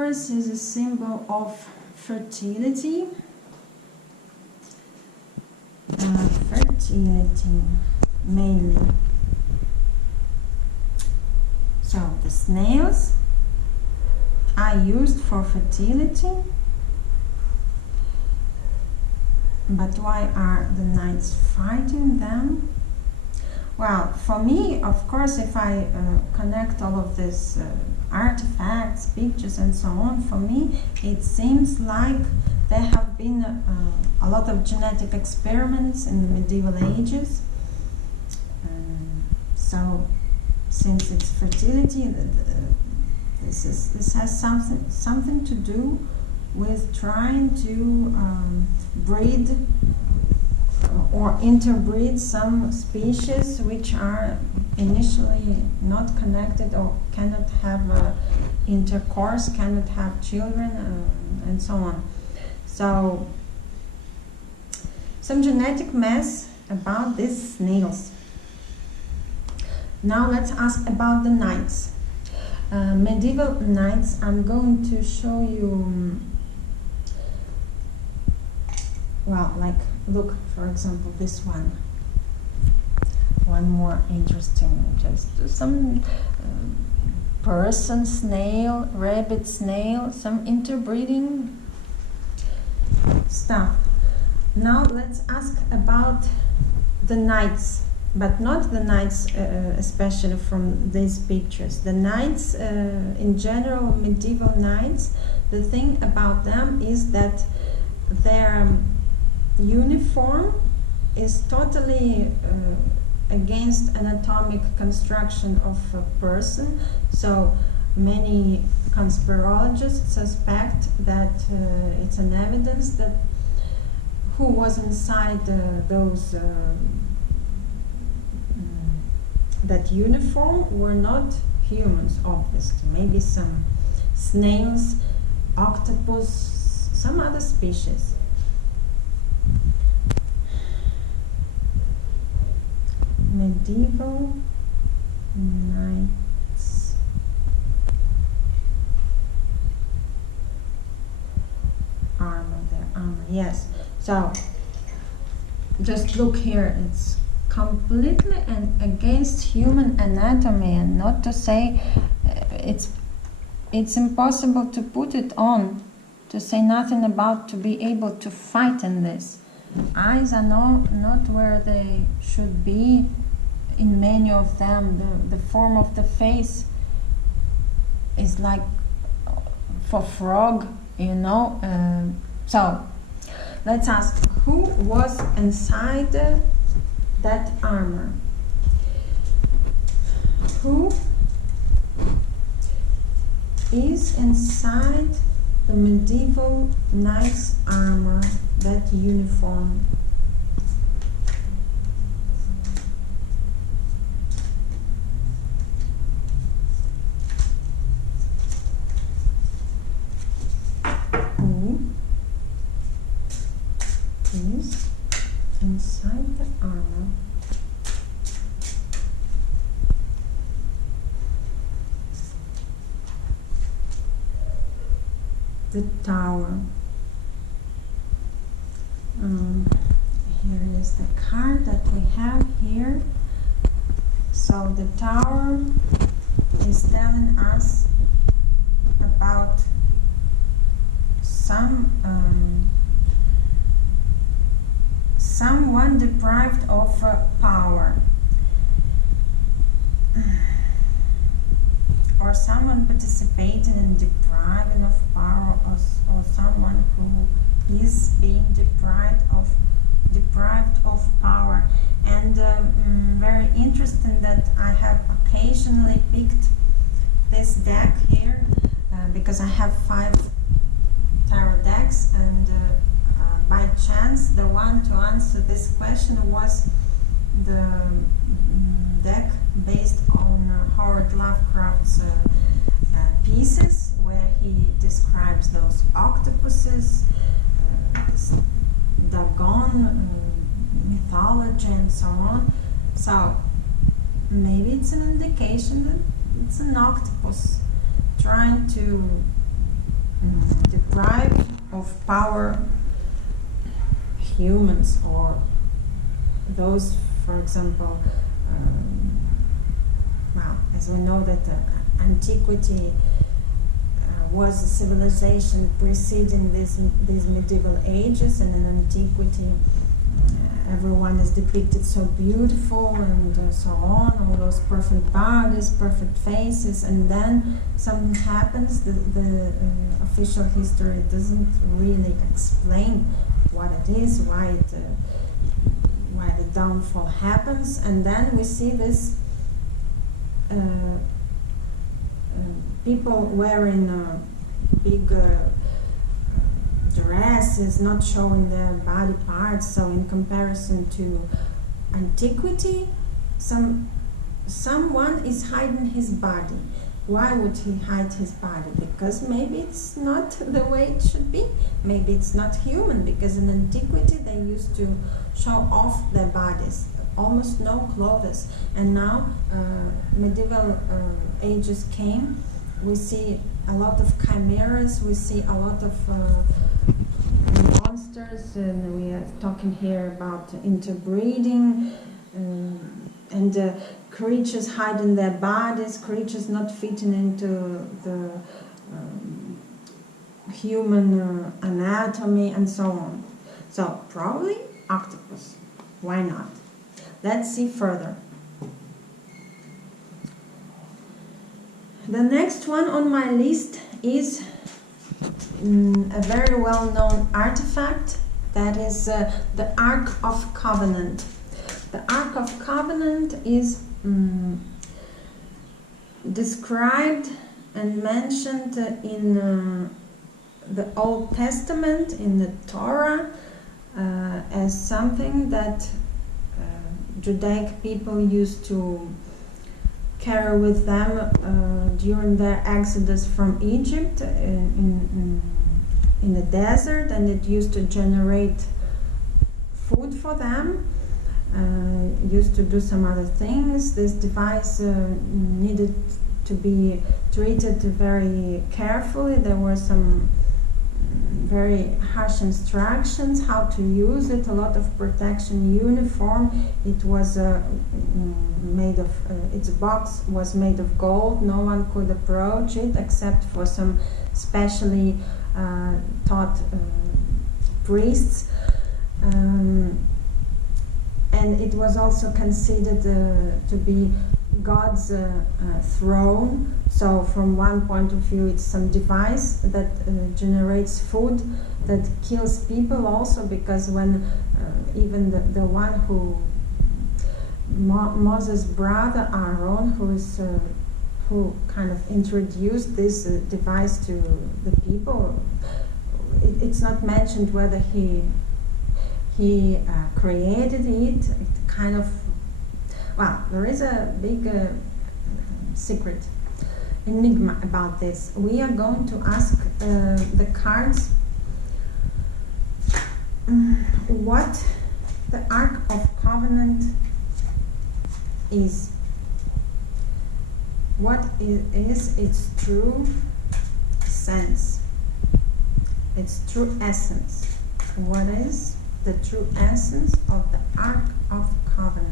universe is a symbol of fertility. Fertility, mainly. So the snails are used for fertility. But why are the knights fighting them? Well, for me, of course, if I connect all of these artifacts, pictures and so on, for me it seems like there have been a lot of genetic experiments in the medieval ages. So since it's fertility, this has something to do with trying to breed or interbreed some species which are initially not connected or cannot have intercourse, cannot have children, and so on. So, some genetic mess about these snails. Now let's ask about the knights. Medieval knights, I'm going to show you, well, like, look, for example, this one. One more interesting, just some person snail, rabbit snail, some interbreeding stuff. Now let's ask about the knights, but not the knights especially from these pictures. The knights in general, medieval knights, the thing about them is that their uniform is totally against anatomic construction of a person. So many conspirologists suspect that it's an evidence that who was inside those that uniform were not humans, obviously. Maybe some snails, octopus, some other species. Medieval knights. Armor, their armor, yes. So, just look here, it's completely and against human anatomy, and not to say it's impossible to put it on, to say nothing about to be able to fight in this. Eyes are not where they should be in many of them. The form of the face is like for frog, you know. So let's ask, who was inside that armor? Who is inside the medieval knight's armor, that uniform? Who is inside the armor? The tower. Here is the card that we have here. So the tower is telling us about someone deprived of power, or someone participating in depriving of power, or someone who is being deprived of power. And very interesting that I have occasionally picked this deck here because I have 5 tarot decks, and by chance the one to answer this question was the deck based on Howard Lovecraft's pieces, where he describes those octopuses, Dagon, mythology and so on. So maybe it's an indication that it's an octopus trying to deprived of power humans, or those, for example, well, as we know that antiquity was a civilization preceding these medieval ages, and in antiquity everyone is depicted so beautiful and so on, all those perfect bodies, perfect faces, and then something happens. The official history doesn't really explain what it is, why the downfall happens, and then we see this people wearing big dresses, not showing their body parts. So in comparison to antiquity, someone is hiding his body. Why would he hide his body? Because maybe it's not the way it should be. Maybe it's not human, because in antiquity they used to show off their bodies, almost no clothes. And now medieval ages came, we see a lot of chimeras, we see a lot of monsters, and we are talking here about interbreeding, and creatures hiding their bodies, creatures not fitting into the human anatomy, and so on. So probably octopus. Why not? Let's see further. The next one on my list is a very well-known artifact, that is the Ark of Covenant. The Ark of Covenant is described and mentioned in the Old Testament, in the Torah, as something that Judaic people used to carry with them during their exodus from Egypt in the desert, and it used to generate food for them, used to do some other things. This device needed to be treated very carefully. There were some very harsh instructions how to use it, a lot of protection uniform. It was made of, its box was made of gold. No one could approach it except for some specially taught priests. And it was also considered to be God's throne. So from one point of view, it's some device that generates food, that kills people also, because when even the one who Moses' brother Aaron, who kind of introduced this device to the people, it's not mentioned whether he created it. It kind of, well, there is a big secret, enigma about this. We are going to ask the cards what the Ark of Covenant is. What is its true sense, its true essence? What is the true essence of the Ark of Covenant?